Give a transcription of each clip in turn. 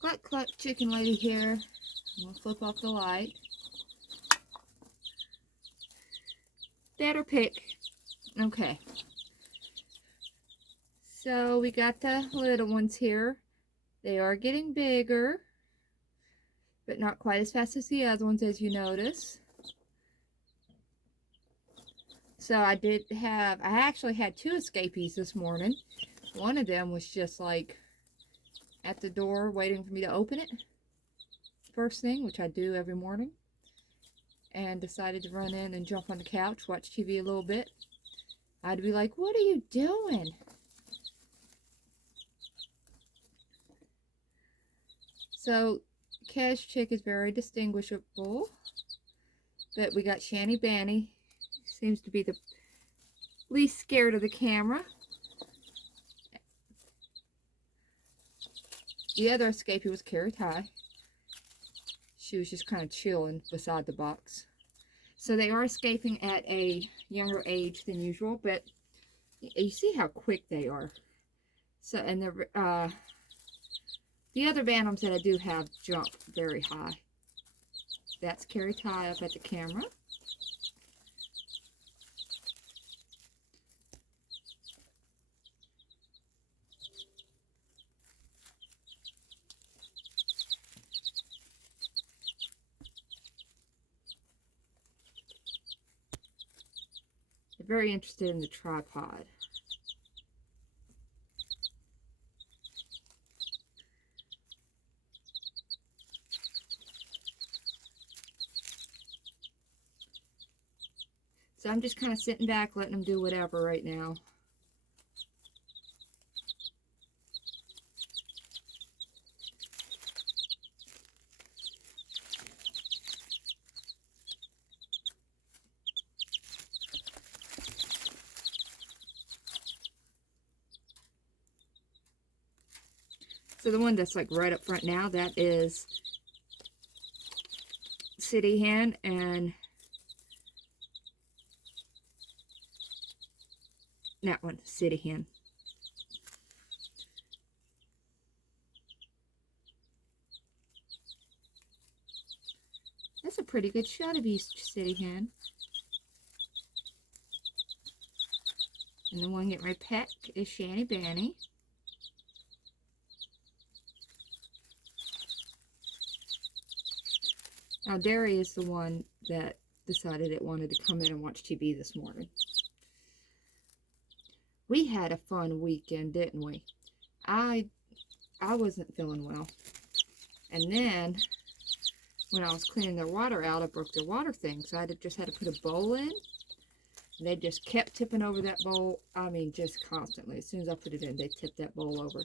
Cluck cluck chicken lady here. I'm gonna flip off the light. Better pick. Okay. So we got the little ones here. They are getting bigger, but not quite as fast as the other ones, as you notice. So I actually had 2 escapees this morning. One of them was just like at the door waiting for me to open it first thing, which I do every morning, and decided to run in and jump on the couch, watch TV a little bit. I'd be like, what are you doing? So Kez Chick is very distinguishable, but we got Shanny Banny. Seems to be the least scared of the camera. The other escapee was Carrie Ty. She was just kind of chilling beside the box. So they are escaping at a younger age than usual, but you see how quick they are. So, and the other Bantams that I do have jump very high. That's Carrie Ty up at the camera. Very interested in the tripod. So I'm just kind of sitting back, letting them do whatever right now. So the one that's like right up front now, that is City Hen, and that one, City Hen. That's a pretty good shot of you, City Hen. And the one getting ready to peck is Shanny Banny. Now, Derry is the one that decided it wanted to come in and watch TV this morning. We had a fun weekend, didn't we? I wasn't feeling well. And then, when I was cleaning their water out, I broke their water thing. So I just had to put a bowl in. And they just kept tipping over that bowl. I mean, just constantly. As soon as I put it in, they tipped that bowl over.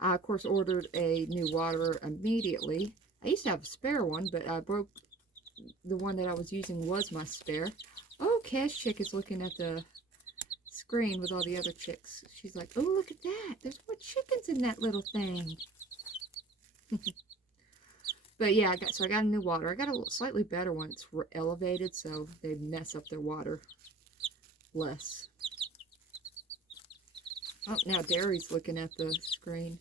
I, of course, ordered a new water immediately. I used to have a spare one, but I broke the one that I was using was my spare. Oh, Cash Chick is looking at the screen with all the other chicks. She's like, oh, look at that. There's more chickens in that little thing. But yeah, I got a new water. I got a slightly better one. It's elevated, so they mess up their water less. Oh, now Derry's looking at the screen.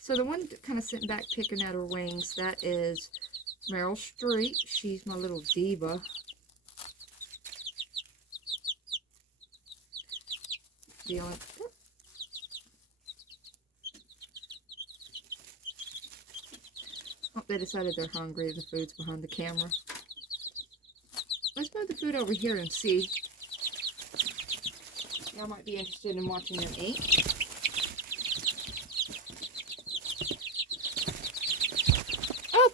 So the one kind of sitting back picking at her wings, that is Meryl Streep. She's my little diva. Oh, they decided they're hungry. The food's behind the camera. Let's move the food over here and see. Y'all might be interested in watching them eat. Oh!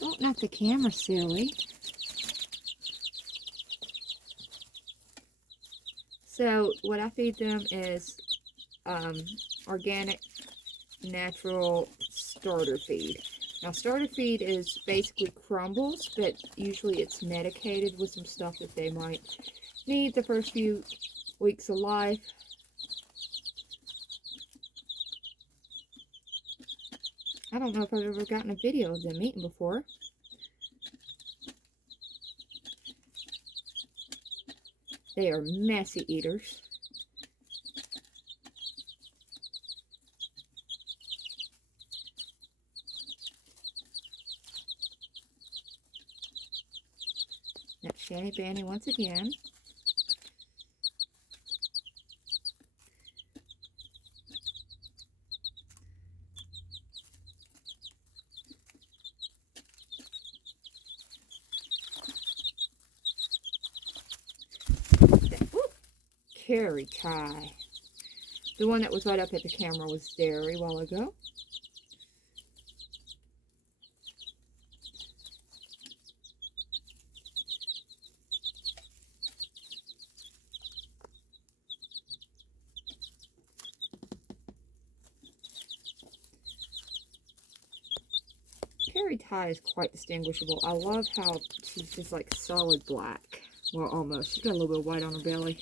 Don't knock the camera, silly. So, what I feed them is organic, natural starter feed. Now, starter feed is basically crumbles, but usually it's medicated with some stuff that they might need the first few weeks of life. I don't know if I've ever gotten a video of them eating before. They are messy eaters. Shanny Banny once again. Carrie Ty. The one that was right up at the camera was Derry a while ago. Carrie Ty is quite distinguishable. I love how she's just like solid black. Well, almost. She's got a little bit of white on her belly.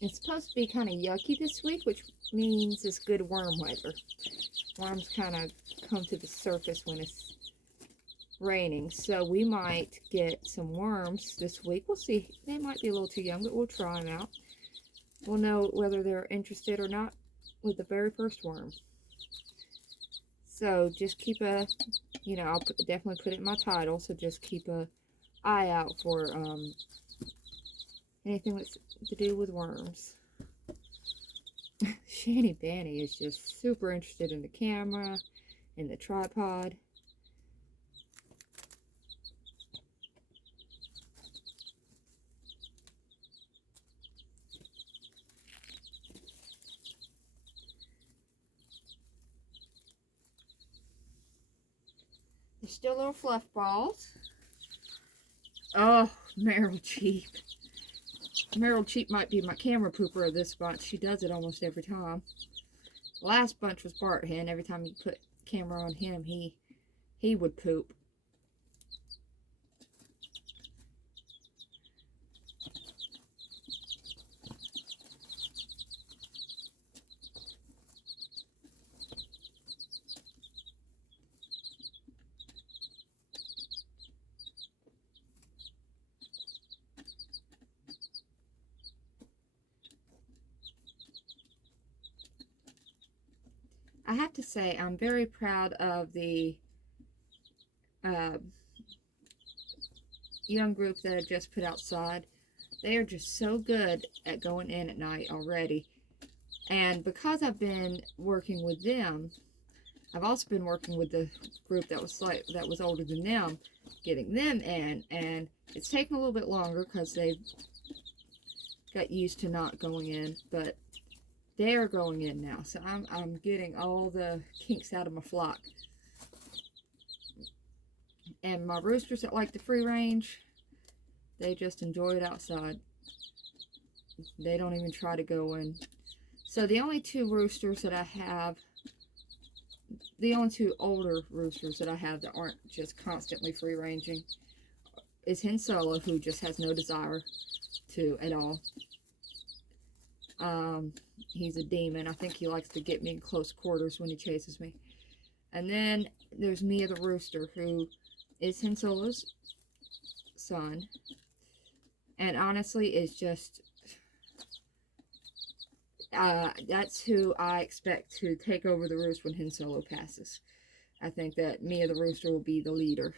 It's supposed to be kind of yucky this week, which means it's good worm weather. Worms kind of come to the surface when it's raining, so we might get some worms this week. We'll see. They might be a little too young, but we'll try them out. We'll know whether they're interested or not with the very first worm. So just keep a, I'll definitely put it in my title, so just keep a eye out for anything that's to do with worms. Shanny Banny is just super interested in the camera, in the tripod. They're still little fluff balls. Oh, Meryl Cheap. Meryl Cheap might be my camera pooper of this bunch. She does it almost every time. The last bunch was Bart Hen. Every time you put camera on him, he would poop. I have to say, I'm very proud of the young group that I just put outside. They are just so good at going in at night already. And because I've been working with them, I've also been working with the group that was older than them, getting them in. And it's taken a little bit longer because they've got used to not going in, but they are going in now, so I'm getting all the kinks out of my flock. And my roosters that like the free range, they just enjoy it outside. They don't even try to go in. So the only two roosters that I have, the only two older roosters that I have that aren't just constantly free ranging, is Hen Solo, who just has no desire to at all. He's a demon. I think he likes to get me in close quarters when he chases me. And then there's Mia the rooster, who is Hen Solo's son. And honestly, is just, that's who I expect to take over the roost when Hen Solo passes. I think that Mia the rooster will be the leader.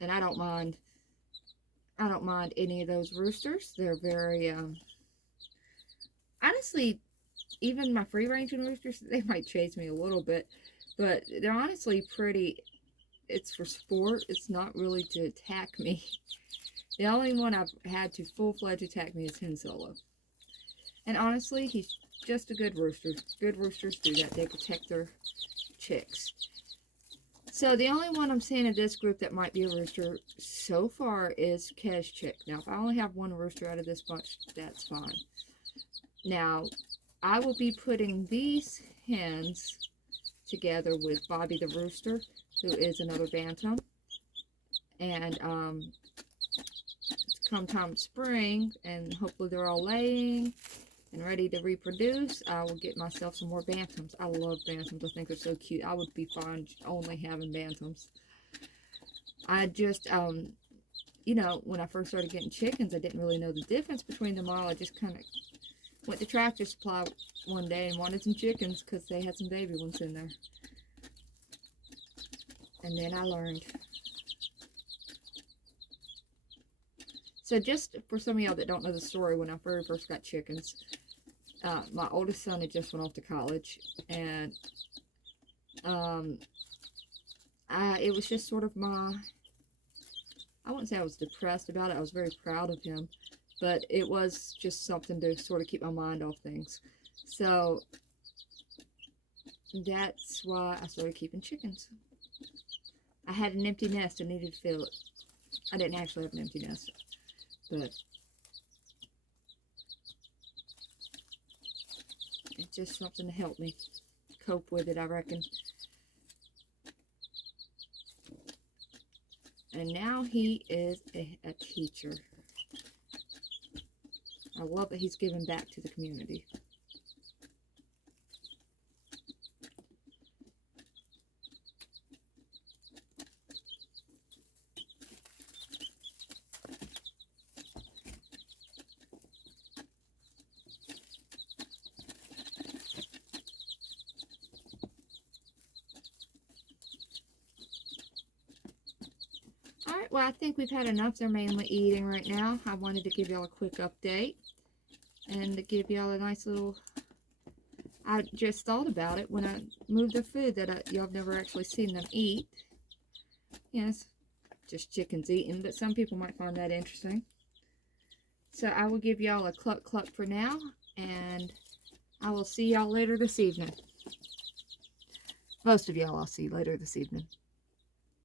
And I don't mind any of those roosters. They're very, honestly, even my free-ranging roosters, they might chase me a little bit, but they're honestly pretty, it's for sport. It's not really to attack me. The only one I've had to full-fledged attack me is Hen Solo. And honestly, he's just a good rooster. Good roosters do that. They protect their chicks. So the only one I'm seeing in this group that might be a rooster so far is Kez Chick. Now, if I only have one rooster out of this bunch, that's fine. Now, I will be putting these hens together with Bobby the Rooster, who is another bantam. And come time spring, and hopefully they're all laying, and ready to reproduce, I will get myself some more bantams. I love bantams. I think they're so cute. I would be fine only having bantams. I just, you know, when I first started getting chickens, I didn't really know the difference between them all. I just kind of went to Tractor Supply one day and wanted some chickens because they had some baby ones in there. And then I learned. So just for some of y'all that don't know the story, when I very first got chickens, my oldest son had just went off to college, and it was just sort of my, I wouldn't say I was depressed about it. I was very proud of him, but it was just something to sort of keep my mind off things. So that's why I started keeping chickens. I had an empty nest and needed to fill it. I didn't actually have an empty nest, but it's just something to help me cope with it, I reckon. And now he is a teacher. I love that he's giving back to the community. Alright, well, I think we've had enough. They're mainly eating right now. I wanted to give y'all a quick update and to give y'all a nice little... I just thought about it when I moved their food that y'all have never actually seen them eat. Yes, just chickens eating, but some people might find that interesting. So I will give y'all a cluck cluck for now, and I will see y'all later this evening. Most of y'all I'll see later this evening.